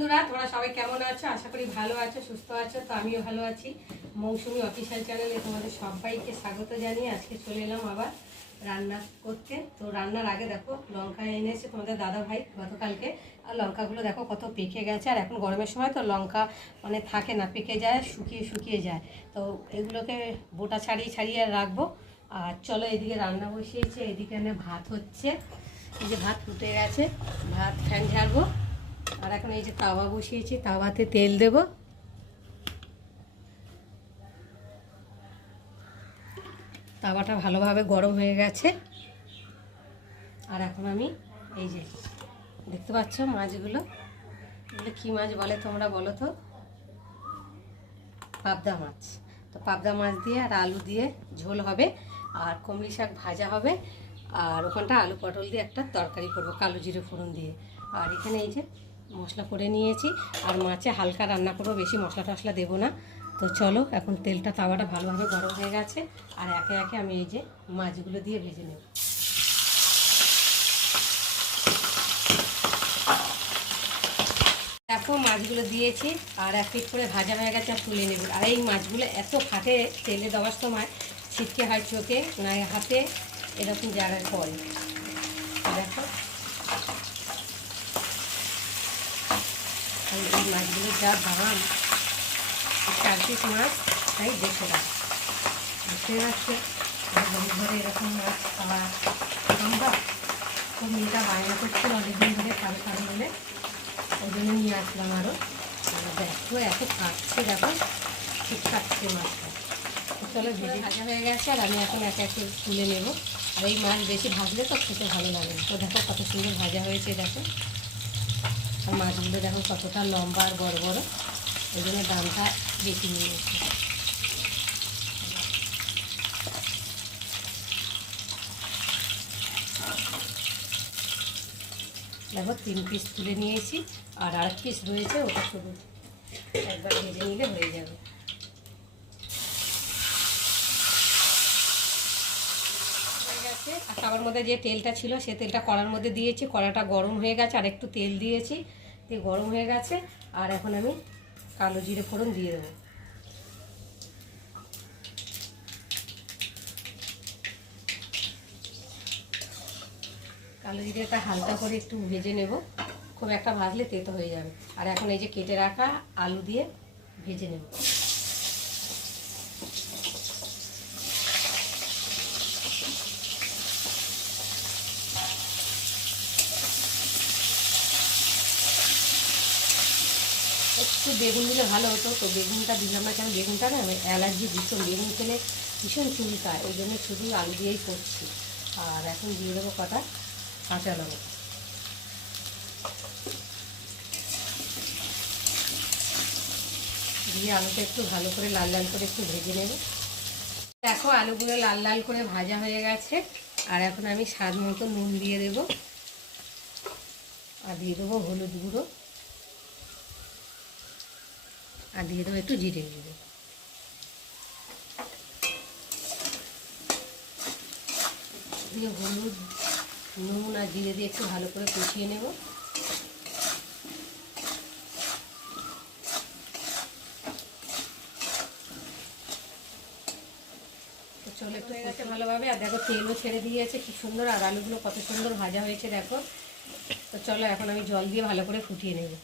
বন্ধুরা, তোমরা সবাই কেমন আছো? আশা করি ভালো আছো, সুস্থ আছো। তো আমিও ভালো আছি। মৌসুমি অফিসিয়াল চ্যানেলে তোমাদের সবাইকে স্বাগত জানিয়ে আজকে চলে এলাম আবার রান্না করতে। তো রান্নার আগে দেখো লঙ্কা এনেছে তোমাদের দাদা ভাই গতকালকে, আর লঙ্কাগুলো দেখো কত পেকে গেছে। আর এখন গরমের সময় তো লঙ্কা মানে থাকে না, পেকে যায়, শুকিয়ে শুকিয়ে যায়। তো এগুলোকে বোটা ছাড়িয়ে ছাড়িয়ে রাখবো। আর চলো এদিকে রান্না বসিয়েছে, এদিকে ভাত হচ্ছে। এই যে ভাত ফুটে গেছে, ভাত ফ্যান ঝাড়বো। আর এখন এই যে তাওয়া বসিয়েছি, তাওয়াতে তেল দেব। তাওয়াটা ভালোভাবে গরম হয়ে গেছে। আর এখন আমি এই যে দেখতে পাচ্ছ মাছগুলো, এগুলো কী মাছ বলে তোমরা বলো তো? পাবদা মাছ। তো পাবদা মাছ দিয়ে আর আলু দিয়ে ঝোল হবে, আর কমলি শাক ভাজা হবে, আর ওখানটা আলু পটল দিয়ে একটা তরকারি করবো কালো জিরে ফোড়ন দিয়ে। আর এখানে এই যে মশলা করে নিয়েছি, আর মাছে হালকা রান্না করবো, বেশি মশলা টশলা দেবো না। তো চলো এখন তেলটা তাওয়াটা ভালোভাবে গরম হয়ে গেছে, আর একে একে আমি এই যে মাছগুলো দিয়ে ভেজে নেব। দেখো মাছগুলো দিয়েছি, আর এক পিঠ করে ভাজা হয়ে গেছে, আর তুলে নেব। আর এই মাছগুলো এত ফাটে তেলে দেওয়ার সময়, ছিটকে হয় চোখে না হাতে, এরকম জায়গায় পড়ে। দেখো এই মাছগুলোর যা দাম, 4 পিস মাছ তাই 150 টাকা। বুঝতে পারছে ঘরে ঘরে এরকম মাছ খাওয়া সম্ভব? তো মেয়েটা বায়না করছিল অনেকদিন ধরে খাবে খাবে বলে, ওই জন্য নিয়ে আসলাম আরও। দেখো এত খাচ্ছে, দেখো ঠিক খাচ্ছে মাছটা। চলো ভেজে ভাজা হয়ে গেছে, আর আমি এখন একে একে তুলে নেব। আর এই মাছ বেশি ভাজলে তো খেতে ভালো লাগে না। তো দেখো কত সুন্দর ভাজা হয়েছে, দেখো। আর মাছগুলো দেখো কতটা লম্বা আর বড় বড়, ওই জন্য দামটা বেশি নিয়েছে। দেখো 3 পিস তুলে নিয়েছি, আর আরেক পিস রয়েছে, ওটা শুধু একবার ভেজে নিলে হয়ে যাবে। হয়ে গেছে। আর তার মধ্যে যে তেলটা ছিল সে তেলটা কড়ার মধ্যে দিয়েছি, কড়াটা গরম হয়ে গেছে, আর একটু তেল দিয়েছি, দিয়ে গরম হয়ে গেছে। আর এখন আমি কালো জিরে ফোড়ন দিয়ে দেবো। কালো জিরেটা হালকা করে একটু ভেজে নেব, খুব একটা ভাজলে তেতো হয়ে যাবে। আর এখন এই যে কেটে রাখা আলু দিয়ে ভেজে নেব। একটু বেগুন দিলে ভালো হতো, তো বেগুনটা দিলাম না। কেন বেগুনটা না অ্যালার্জি ভীষণ, বেগুন খেলে ভীষণ চুলকায়, ওই জন্য শুধু আলু দিয়েই করছি। আর এখন দিয়ে দেবো কটা কাঁচা লঙ্কা, দিয়ে আলুটা একটু ভালো করে লাল লাল করে একটু ভেজে নেব। দেখো আলুগুলো লাল লাল করে ভাজা হয়ে গেছে, আর এখন আমি স্বাদ মতো নুন দিয়ে দেব, আর দিয়ে দেবো হলুদ গুঁড়ো, আর দিয়ে দেবো একটু জিরে গুঁড়ো। দিয়ে হলুদ, নুন আর জিরে দিয়ে একটু ভালো করে কষিয়ে নেব। তো চলো একটু হয়ে গেছে ভালোভাবে, আর দেখো তেলও ছেড়ে দিয়েছে কি সুন্দর, আর আলুগুলো কত সুন্দর ভাজা হয়েছে দেখো। তো চলো এখন আমি জল দিয়ে ভালো করে ফুটিয়ে নেব।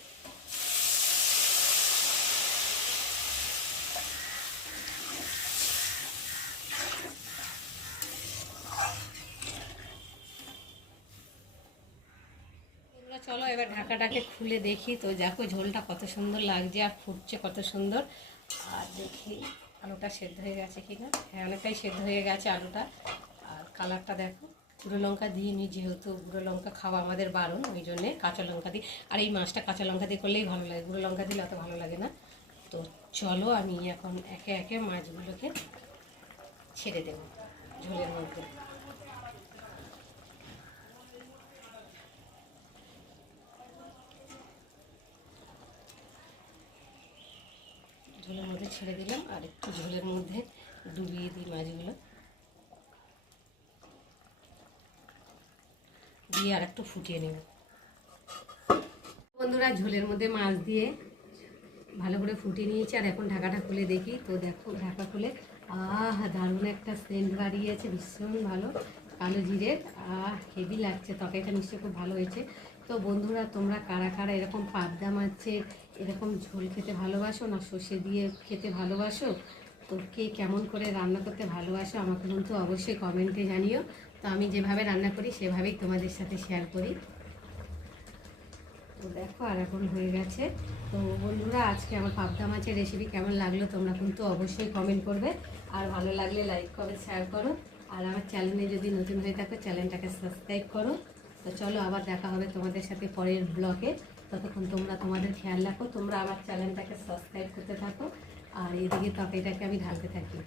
চলো এবার ঢাকাটাকে খুলে দেখি। তো দেখো ঝোলটা কত সুন্দর লাগছে, আর ফুটছে কত সুন্দর। আর দেখি আলুটা সেদ্ধ হয়ে গেছে কিনা। হ্যাঁ, অনেকটাই সেদ্ধ হয়ে গেছে আলুটা। আর কালারটা দেখো, গুঁড়ো লঙ্কা দিইনি, যেহেতু গুঁড়ো লঙ্কা খাওয়া আমাদের বারণ, ওই জন্যে কাঁচা লঙ্কা দিই। আর এই মাছটা কাঁচা লঙ্কা দিয়ে করলেই ভালো লাগে, গুঁড়ো লঙ্কা দিলে অত ভালো লাগে না। তো চলো আমি এখন একে একে মাছগুলোকে ছেড়ে দেবো ঝোলের মধ্যে। ঝোলের মধ্যে ছেড়ে দিলাম, আর একটু ঝোলের মধ্যে ডুবিয়ে দিই মাছগুলো, দিয়ে আর একটু ফুটিয়ে নেব। বন্ধুরা, ঝোলের মধ্যে মাছ দিয়ে ভালো করে ফুটিয়ে নিয়েছি। আর এখন ঢাকাটা খুলে দেখি, তো দেখো ঢাকা খুলে দারুণ একটা সেন্ট বাড়িয়েছে, ভীষণ ভালো কালো জিরের। হেভি লাগছে, তরকারিটা নিশ্চয়ই খুব ভালো হয়েছে। তো বন্ধুরা, তোমরা কারা কারা এরকম পাবদা মাছের এরকম ঝোল খেতে ভালোবাসো, না সর্ষে দিয়ে খেতে ভালোবাসো, তো কে কেমন করে রান্না করতে ভালোবাসো আমাকে কিন্তু অবশ্যই কমেন্টে জানিও। তো আমি যেভাবে রান্না করি সেভাবেই তোমাদের সাথে শেয়ার করি। তো দেখো আর এখন হয়ে গেছে। তো বন্ধুরা, আজকে আমার পাবদা মাছের রেসিপি কেমন লাগলো তোমরা কিন্তু অবশ্যই কমেন্ট করবে। আর ভালো লাগলে লাইক কমেন্ট শেয়ার করো। আর আমার চ্যানেলে যদি নতুন হয়ে থাকো চ্যানেলটাকে সাবস্ক্রাইব করো। তো চলো, আবার দেখা হবে তোমাদের সাথে পরের ব্লগে। ততক্ষণ তোমরা তোমাদের খেয়াল রাখো, তোমরা আমার চ্যানেলটাকে সাবস্ক্রাইব করতে থাকো। আর এদিকে তরকারিটাকে আমি ঢালতে থাকি।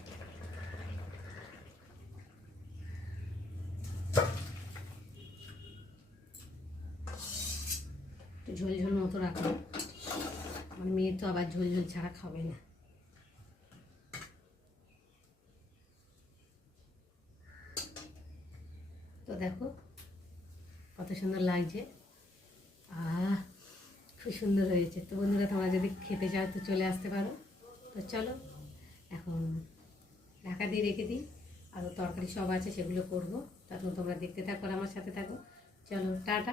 একটু ঝোল ঝোল মতো রাখো, আমার মেয়ে তো আবার ঝোল ঝোল ছাড়া খাবে না। তো দেখো কত সুন্দর লাগছে, খুব সুন্দর হয়েছে। তো বন্ধুরা, তোমরা যদি খেতে চাও তো চলে আসতে পারো। তো চলো, এখন ঢাকা দিয়ে রেখে দিই। আরও তরকারি সব আছে, সেগুলো করবো। তখন তোমরা দেখতে থাকো আর আমার সাথে থাকো। চলো, টাটা।